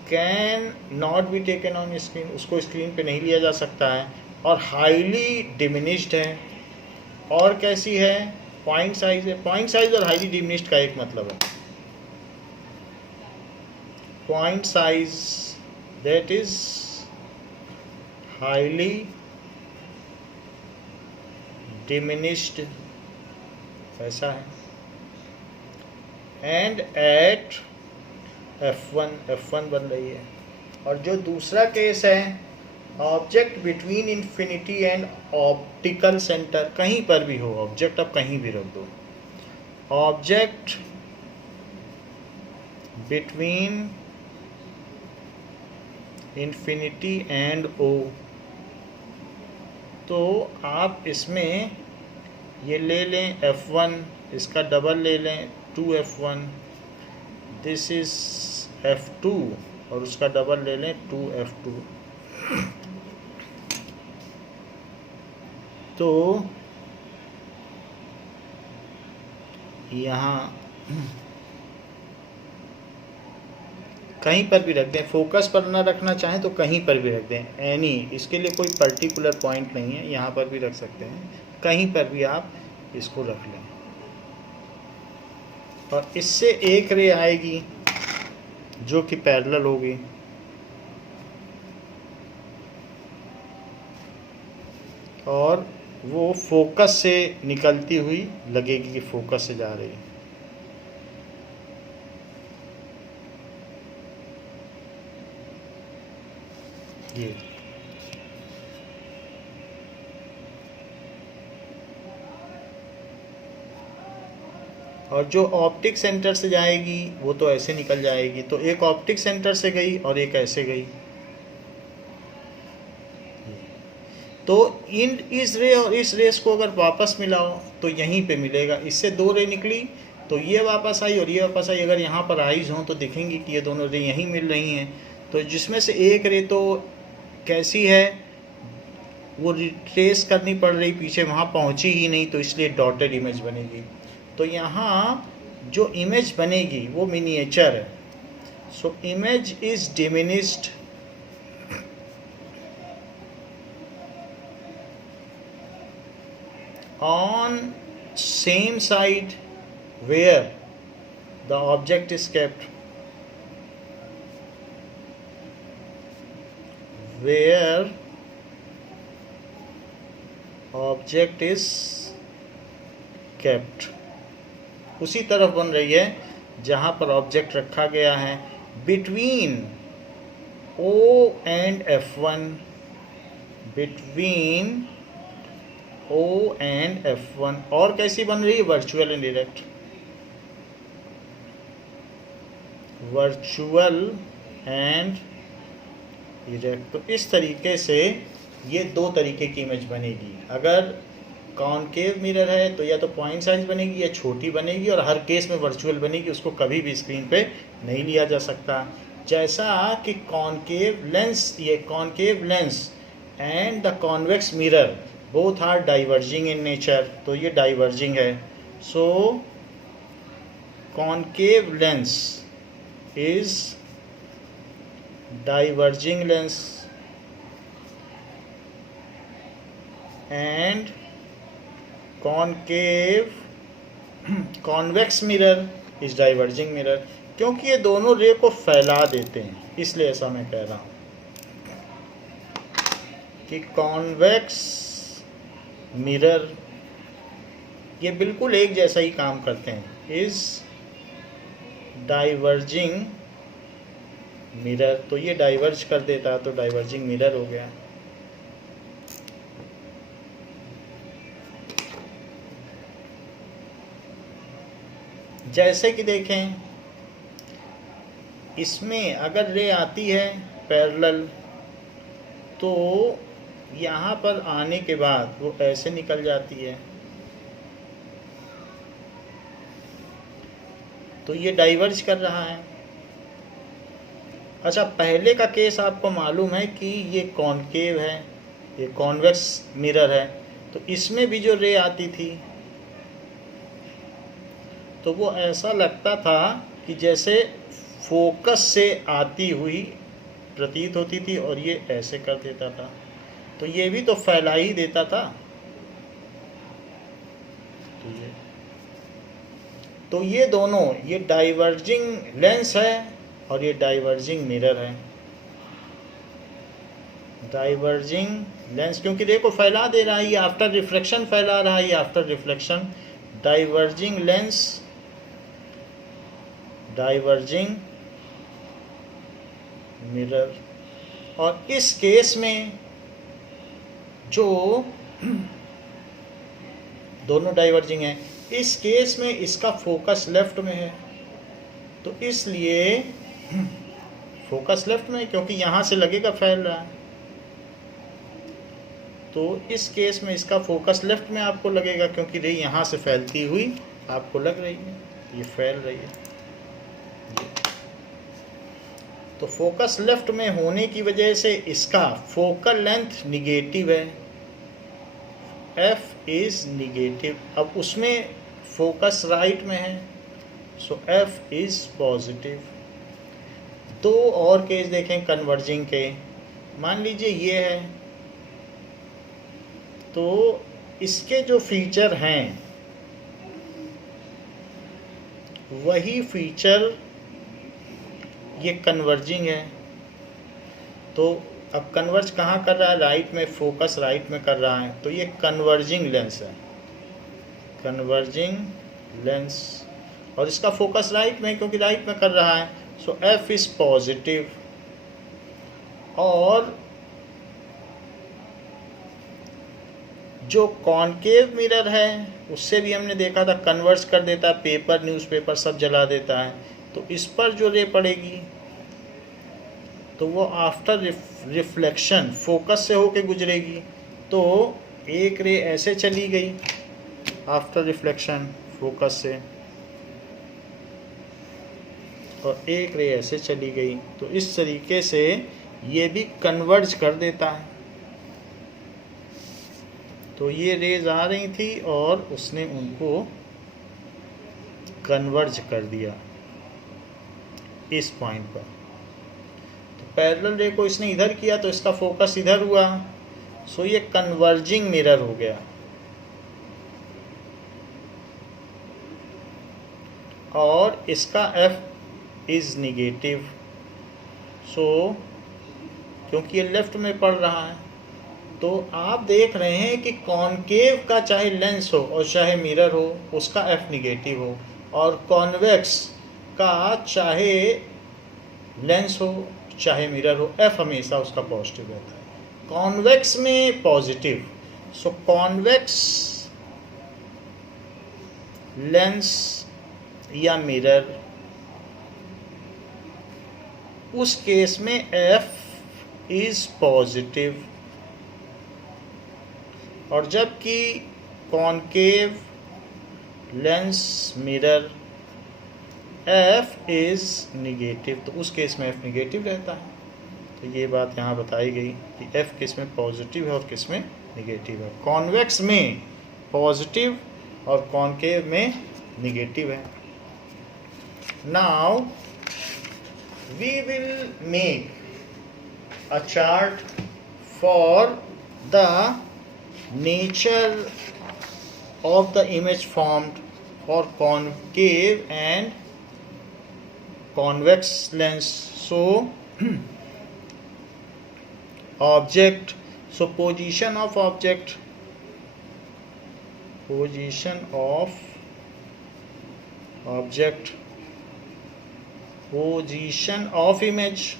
Can not be taken on screen, उसको स्क्रीन पे नहीं लिया जा सकता है। और हाईली डिमिनिश्ड है। और कैसी है? पॉइंट साइज है। पॉइंट साइज और हाईली डिमिनिश्ड का एक मतलब है। Point size that is highly diminished, ऐसा है। एंड एट F1 बन रही है। और जो दूसरा केस है, object between infinity and optical centre, कहीं पर भी हो ऑब्जेक्ट, आप कहीं भी रख दो। Object between infinity and O, तो आप इसमें ये ले लें F1, इसका डबल ले लें 2F1, दिस इज F2 और उसका डबल ले लें 2F2। तो यहाँ कहीं पर भी रख दें, फोकस पर ना रखना चाहें तो कहीं पर भी रख दें, एनी, इसके लिए कोई पर्टिकुलर पॉइंट नहीं है, यहाँ पर भी रख सकते हैं, कहीं पर भी आप इसको रख लें। और इससे एक रे आएगी जो कि पैरेलल होगी, और वो फोकस से निकलती हुई लगेगी कि फोकस से जा रही है। ये और जो ऑप्टिक सेंटर से जाएगी वो तो ऐसे निकल जाएगी। तो एक ऑप्टिक सेंटर से गई और एक ऐसे गई। तो इस रे और इस रेस को अगर वापस मिलाओ तो यहीं पे मिलेगा। इससे दो रे निकली तो ये वापस आई और ये वापस आई। अगर यहाँ पर आइज हों तो दिखेंगी कि ये दोनों रे यहीं मिल रही हैं। तो जिसमें से एक रे तो कैसी है, वो रिट्रेस करनी पड़ रही पीछे, वहाँ पहुँची ही नहीं, तो इसलिए डॉटेड इमेज बनेगी। तो यहाँ जो इमेज बनेगी वो मिनिएचर है। So image is diminished on same side where the object is kept, where object is kept, उसी तरफ बन रही है जहाँ पर ऑब्जेक्ट रखा गया है। between O and F1, between O and F1। और कैसी बन रही है? Virtual and erect, virtual and erect. तो इस तरीके से ये दो तरीके की इमेज बनेगी। अगर कॉनकेव मिरर है तो या तो पॉइंट साइज बनेगी या छोटी बनेगी, और हर केस में वर्चुअल बनेगी, उसको कभी भी स्क्रीन पे नहीं लिया जा सकता। जैसा कि कॉनकेव लेंस, ये concave lens and the convex mirror both are diverging in nature, तो ये डाइवर्जिंग है। So concave lens is diverging lens and concave convex mirror is diverging mirror. क्योंकि ये दोनों रे को फैला देते हैं, इसलिए ऐसा मैं कह रहा हूँ कि कॉन्वेक्स मिरर ये बिल्कुल एक जैसा ही काम करते हैं। इज डाइवर्जिंग मिरर, तो ये डाइवर्ज कर देता है तो डाइवर्जिंग मिरर हो गया। जैसे कि देखें, इसमें अगर रे आती है पैरेलल, तो यहाँ पर आने के बाद वो ऐसे निकल जाती है, तो ये डाइवर्ज कर रहा है। अच्छा, पहले का केस आपको मालूम है कि ये कॉनकेव है, ये कॉन्वेक्स मिरर है, तो इसमें भी जो रे आती थी तो वो ऐसा लगता था कि जैसे फोकस से आती हुई प्रतीत होती थी और ये ऐसे कर देता था, तो ये भी तो फैला ही देता था। तो ये दोनों, ये डाइवर्जिंग लेंस है और ये डाइवर्जिंग मिरर है। डाइवर्जिंग लेंस क्योंकि रे को फैला दे रहा है, ये आफ्टर रिफ्लेक्शन फैला रहा है, ये after reflection. Diverging lens, diverging mirror. और इस केस में जो दोनों डाइवर्जिंग है, इस केस में इसका फोकस लेफ्ट में है, तो इसलिए फोकस लेफ्ट में, क्योंकि यहाँ से लगेगा फैल रहा है, तो इस केस में इसका फोकस लेफ्ट में आपको लगेगा, क्योंकि रे यहाँ से फैलती हुई आपको लग रही है, ये फैल रही है। तो फोकस लेफ्ट में होने की वजह से इसका फोकल लेंथ निगेटिव है, f इज निगेटिव। अब उसमें फोकस राइट में है, सो f इज पॉजिटिव। दो और केस देखें कन्वर्जिंग के। मान लीजिए ये है, तो इसके जो फीचर हैं वही फीचर ये कन्वर्जिंग है। तो अब कन्वर्ज कहाँ कर रहा है? राइट में, फोकस राइट में कर रहा है, तो ये कन्वर्जिंग लेंस है, कन्वर्जिंग लेंस। और इसका फोकस राइट में, क्योंकि राइट में कर रहा है, सो f इज पॉजिटिव। और जो कॉनकेव मिरर है उससे भी हमने देखा था कन्वर्ज कर देता है, पेपर न्यूज़पेपर सब जला देता है। तो इस पर जो रे पड़ेगी तो वो आफ्टर रिफ्लेक्शन फोकस से होके गुजरेगी। तो एक रे ऐसे चली गई आफ्टर रिफ्लेक्शन फोकस से, और एक रे ऐसे चली गई। तो इस तरीके से ये भी कन्वर्ज कर देता है। तो ये रेज आ रही थी और उसने उनको कन्वर्ज कर दिया इस पॉइंट पर। तो पैरेलल रे को इसने इधर किया तो इसका फोकस इधर हुआ, सो ये कन्वर्जिंग मिरर हो गया। और इसका f इज निगेटिव, सो क्योंकि ये लेफ्ट में पड़ रहा है। तो आप देख रहे हैं कि कॉनकेव का चाहे लेंस हो और चाहे मिरर हो उसका f निगेटिव हो, और कॉन्वेक्स का चाहे लेंस हो चाहे मिरर हो f हमेशा उसका पॉजिटिव रहता है। कॉन्वेक्स में पॉजिटिव, सो कॉन्वेक्स लेंस या मिरर, उस केस में f इज पॉजिटिव। और जबकि concave lens mirror f is negative, तो उस केस में f निगेटिव रहता है। तो ये बात यहाँ बताई गई कि f किस में पॉजिटिव है और किस में निगेटिव है। कॉन्वेक्स में पॉजिटिव और कॉनकेव में निगेटिव है। Now we will make a chart for the nature of the image formed for concave and convex lens. So object, so position of object, position of object, position of image,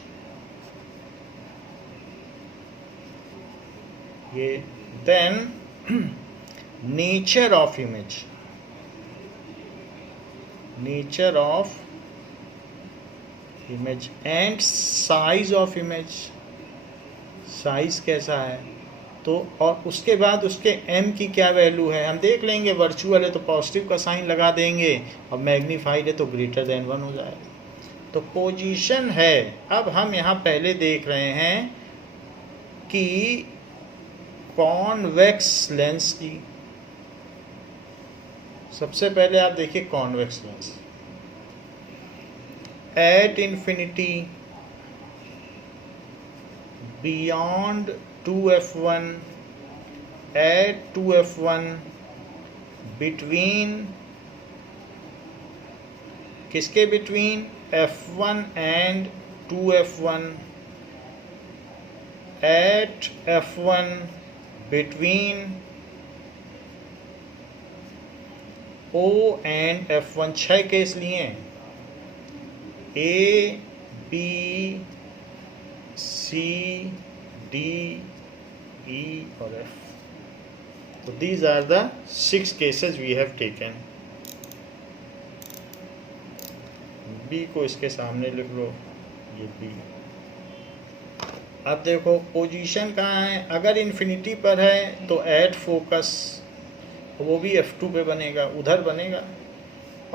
ये then nature of image, nature of image and size of image, size कैसा है। तो और उसके बाद उसके m की क्या वैल्यू है हम देख लेंगे। वर्चुअल है तो पॉजिटिव का साइन लगा देंगे, और मैग्नीफाइड है तो ग्रेटर देन 1 हो जाएगा। तो पोजीशन है। अब हम यहाँ पहले देख रहे हैं कि कॉन्वेक्स लेंस की सबसे पहले आप देखिए convex lens at infinity beyond 2f1 at 2f1 between किसके between f1 and 2f1 at f1 between O and f1 6 case लिए A B C D E और F. So these are the 6 cases we have taken. B को इसके सामने लिख लो, ये B. अब देखो पोजीशन कहाँ है, अगर इन्फिनिटी पर है तो एट फोकस वो भी F2 पे बनेगा, उधर बनेगा,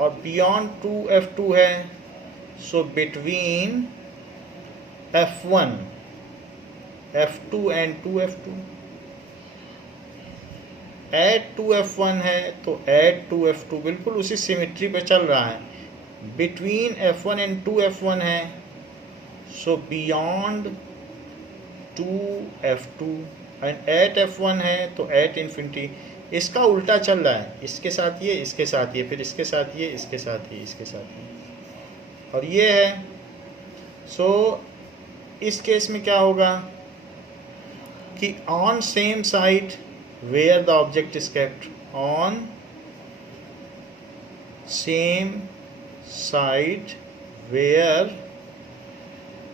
और बियॉन्ड 2F2 है, so between F1 F2 and 2F2 eight 2F1 है तो एट 2F2 बिल्कुल उसी सिमेट्री पे चल रहा है, बिटवीन F1 एंड 2F1 है, सो beyond 2F2 and eight F1 है तो एट इन्फिनिटी. इसका उल्टा चल रहा है, इसके साथ ये, इसके साथ ये, फिर इसके साथ ये, इसके साथ ये, इसके साथ ये, और ये है. सो इस केस में क्या होगा कि on same side where the object is kept, on same side where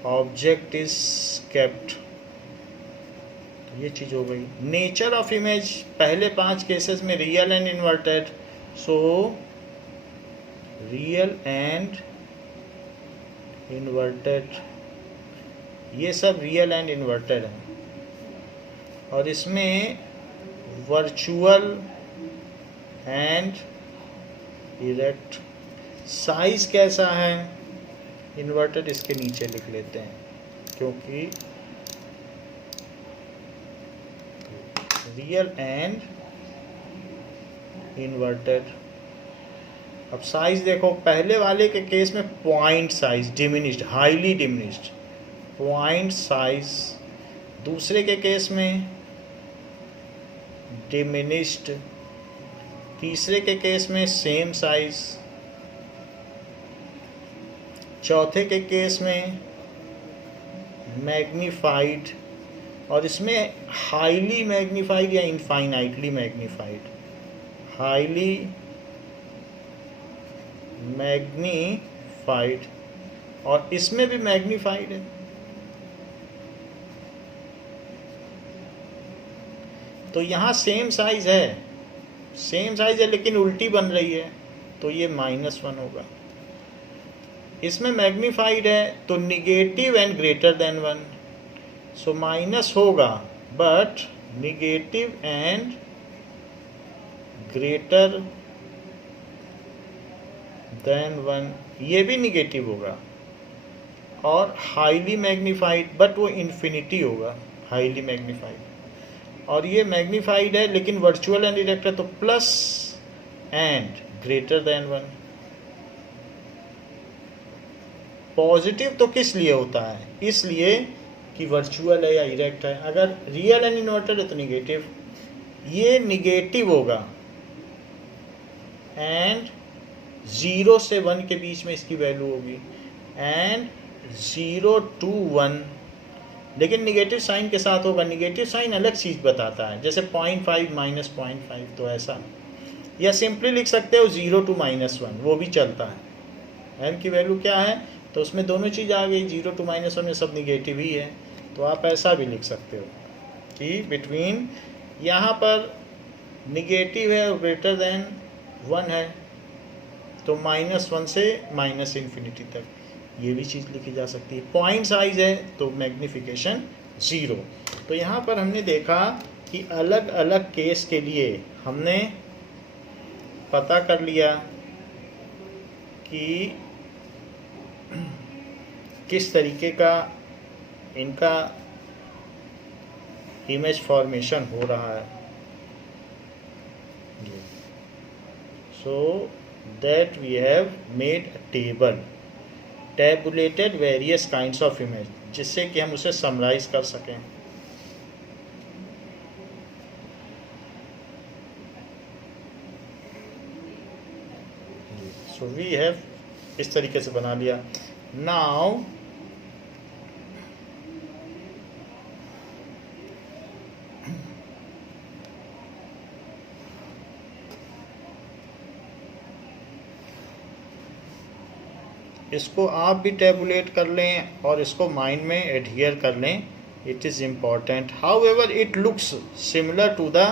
object is kept. ये चीज़ हो गई. नेचर ऑफ इमेज पहले 5 केसेस में real and inverted, so real and inverted, ये सब रियल एंड इन्वर्टेड हैं. और इसमें वर्चुअल एंड इरेक्ट. साइज कैसा है इन्वर्टेड, इसके नीचे लिख लेते हैं क्योंकि रियल एंड इन्वर्टेड. अब साइज देखो, पहले वाले के केस में point size diminished, highly diminished point size, दूसरे के केस में डिमिनिश्ड, तीसरे के केस में सेम साइज, चौथे के केस में मैग्नीफाइड, और इसमें हाईली मैग्नीफाइड या इनफाइनाइटली मैग्नीफाइड. हाईली मैग्नीफाइड और इसमें भी मैग्नीफाइड है. तो यहाँ सेम साइज है, सेम साइज है लेकिन उल्टी बन रही है, तो ये -1 होगा. इसमें मैग्नीफाइड है तो negative and greater than 1, so minus होगा but negative and greater than 1, ये भी निगेटिव होगा. और हाईली मैग्नीफाइड बट वो इन्फिनिटी होगा, हाईली मैग्नीफाइड. और ये मैग्नीफाइड है लेकिन वर्चुअल एंड इरेक्ट है, तो plus and greater than 1. Positive तो किस लिए होता है, इसलिए कि वर्चुअल है या इरेक्ट है. अगर रियल एंड इन्वर्टेड है तो निगेटिव. ये निगेटिव होगा एंड 0 से 1 के बीच में इसकी वैल्यू होगी, एंड 0 to 1, लेकिन निगेटिव साइन के साथ होगा. निगेटिव साइन अलग चीज़ बताता है, जैसे 0.5 -0.5, तो ऐसा. या सिंपली लिख सकते हो 0 to -1, वो भी चलता है. एम की वैल्यू क्या है, तो उसमें दोनों चीज़ आ गई, 0 to -1 में सब निगेटिव ही है, तो आप ऐसा भी लिख सकते हो कि बिटवीन, यहाँ पर निगेटिव है और ग्रेटर देन 1 है, तो -1 से -∞ तक ये भी चीज़ लिखी जा सकती है. पॉइंट साइज है तो मैग्नीफिकेशन 0. तो यहाँ पर हमने देखा कि अलग अलग केस के लिए हमने पता कर लिया कि किस तरीके का इनका इमेज फॉर्मेशन हो रहा है. So that we have made a table, tabulated various kinds of image, जिससे कि हम उसे समराइज कर सकें. So we have इस तरीके से बना लिया. Now इसको आप भी टेबुलेट कर लें और इसको माइंड में एडहियर कर लें. It is important. However it looks similar to the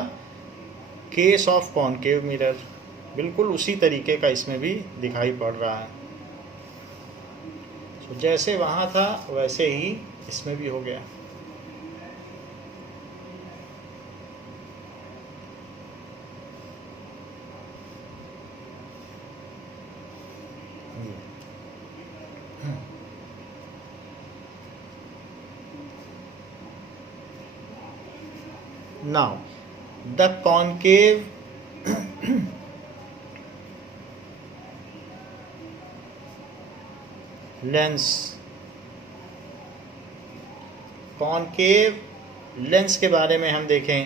case of concave mirror. बिल्कुल उसी तरीके का इसमें भी दिखाई पड़ रहा है. तो जैसे वहाँ था वैसे ही इसमें भी हो गया. Now, the concave lens. Concave lens के बारे में हम देखें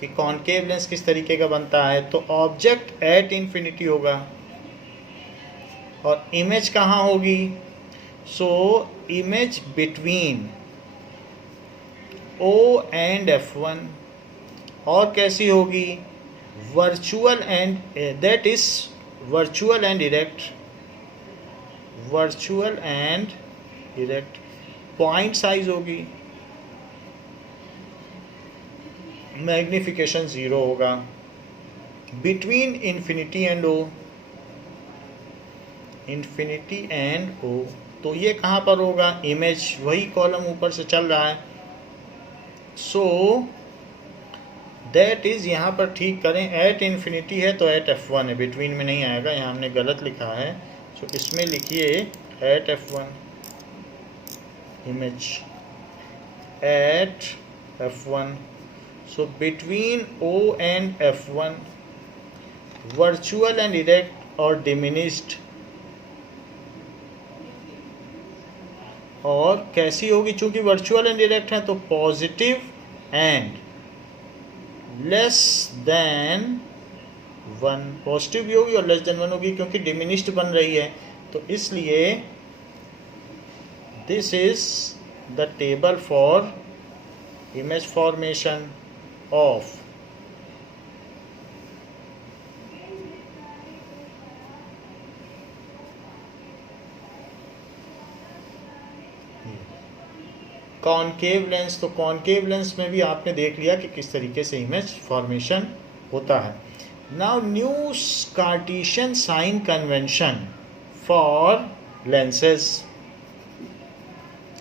कि कॉनकेव लेंस किस तरीके का बनता है. तो ऑब्जेक्ट एट इन्फिनिटी होगा और इमेज कहाँ होगी. So image between O and F1. और कैसी होगी. Virtual and that is virtual and erect. Virtual and erect. Point size होगी. मैग्निफिकेशन 0 होगा. Between infinity and O. Infinity and O. तो ये कहाँ पर होगा. इमेज वही कॉलम ऊपर से चल रहा है. सो दैट इज़ यहाँ पर ठीक करें. एट इन्फिनिटी है तो एट F1 है. बिटवीन में नहीं आएगा. यहाँ हमने गलत लिखा है. सो इसमें लिखिए at F1 image at F1. So between O and F1 virtual and erect और डिमिनिश्ड. और कैसी होगी. चूंकि वर्चुअल एंड डायरेक्ट है तो positive and less than 1. Positive भी होगी और लेस देन 1 होगी क्योंकि डिमिनिश्ड बन रही है. तो इसलिए this is the table for image formation of concave lens. तो कॉनकेव लेंस में भी आपने देख लिया कि किस तरीके से इमेज फॉर्मेशन होता है. Now new Cartesian sign convention for lenses.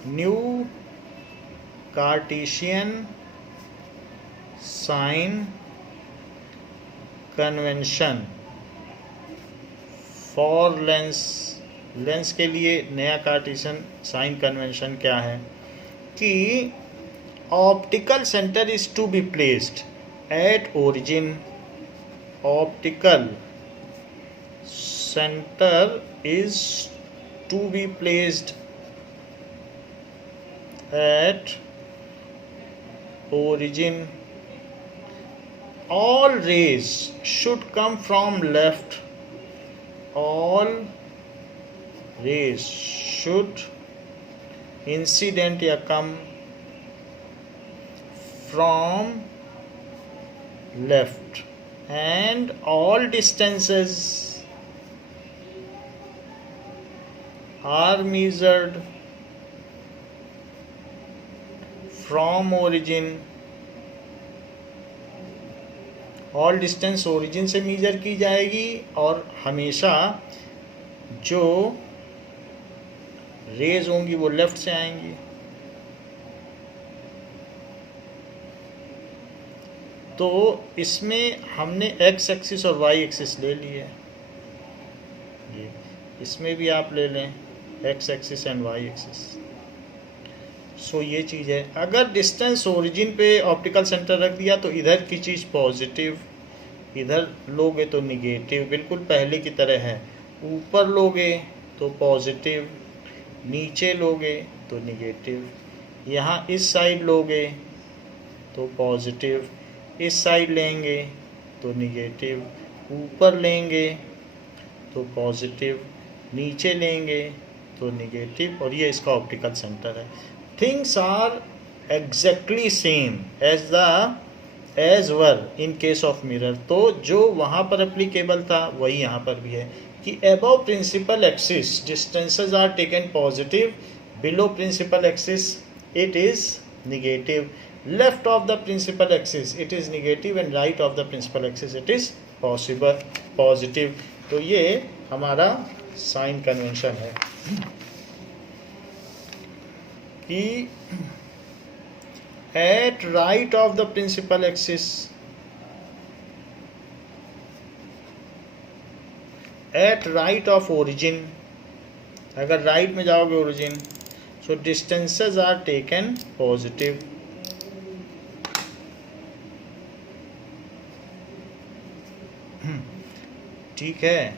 New Cartesian sign convention for lens. Lens के लिए नया कार्टेशियन साइन कन्वेंशन क्या है कि optical centre is to be placed at origin. Optical centre is to be placed at origin. All rays should come from left. All rays should incident या come from left, and all distances are measured from origin. All distance origin से मेजर की जाएगी और हमेशा जो रेज होंगी वो लेफ्ट से आएंगी. तो इसमें हमने एक्स एक्सिस और वाई एक्सिस ले ली है. इसमें भी आप ले लें X axis and Y axis. So ये चीज़ है. अगर डिस्टेंस ओरिजिन पे ऑप्टिकल सेंटर रख दिया तो इधर की चीज़ पॉजिटिव इधर लोगे तो निगेटिव, बिल्कुल पहले की तरह है। ऊपर लोगे तो पॉजिटिव, नीचे लोगे तो निगेटिव। यहाँ इस साइड लोगे तो पॉजिटिव, इस साइड लेंगे तो निगेटिव, ऊपर लेंगे तो पॉजिटिव, नीचे लेंगे तो निगेटिव, और ये इसका ऑप्टिकल सेंटर है। Things are exactly same as were in case of mirror. तो जो वहाँ पर एप्लीकेबल था वही यहाँ पर भी है कि above principal axis distances are taken positive, below principal axis it is negative, left of the principal axis it is negative and right of the principal axis it is positive. तो ये हमारा साइन कन्वेंशन है कि at right of the principal axis, at right of origin, अगर राइट में जाओगे origin, so distances are taken positive, ठीक है।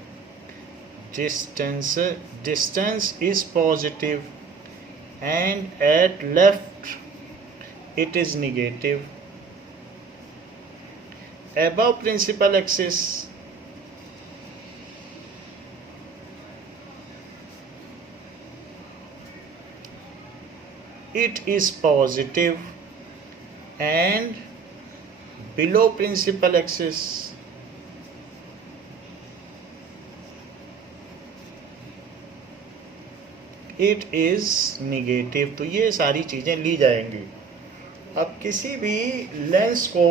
distance is positive and at left it is negative. Above principal axis it is positive and below principal axis it is negative. तो ये सारी चीज़ें ली जाएंगी। अब किसी भी लेंस को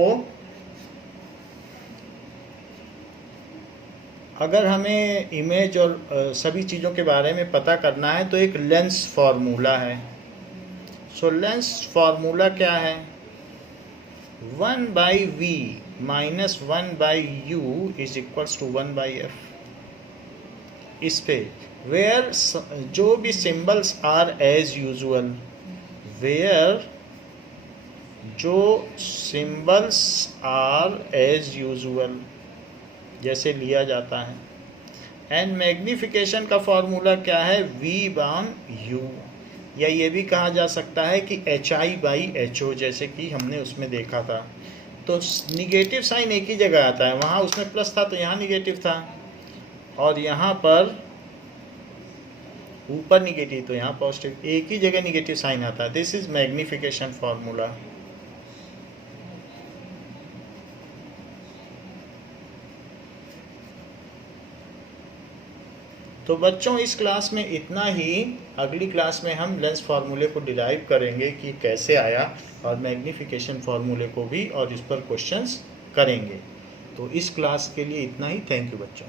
अगर हमें इमेज और सभी चीज़ों के बारे में पता करना है तो एक लेंस फार्मूला है। सो लेंस फार्मूला क्या है? 1/v minus 1/u is equals to 1/f। इस पे वेयर जो भी symbols are as usual, where जो सिंबल्स आर एज यूजुअल जैसे लिया जाता है। एंड मैग्निफिकेशन का फॉर्मूला क्या है? v/u, या ये भी कहा जा सकता है कि hi/ho, जैसे कि हमने उसमें देखा था। तो निगेटिव साइन एक ही जगह आता है, वहाँ उसमें प्लस था तो यहाँ निगेटिव था, और यहाँ पर ऊपर निगेटिव तो यहाँ पॉजिटिव, एक ही जगह निगेटिव साइन आता है। This is magnification formula. तो बच्चों इस क्लास में इतना ही। अगली क्लास में हम लेंस फार्मूले को डिराइव करेंगे कि कैसे आया, और मैग्निफिकेशन फार्मूले को भी, और इस पर क्वेश्चंस करेंगे। तो इस क्लास के लिए इतना ही। थैंक यू बच्चों।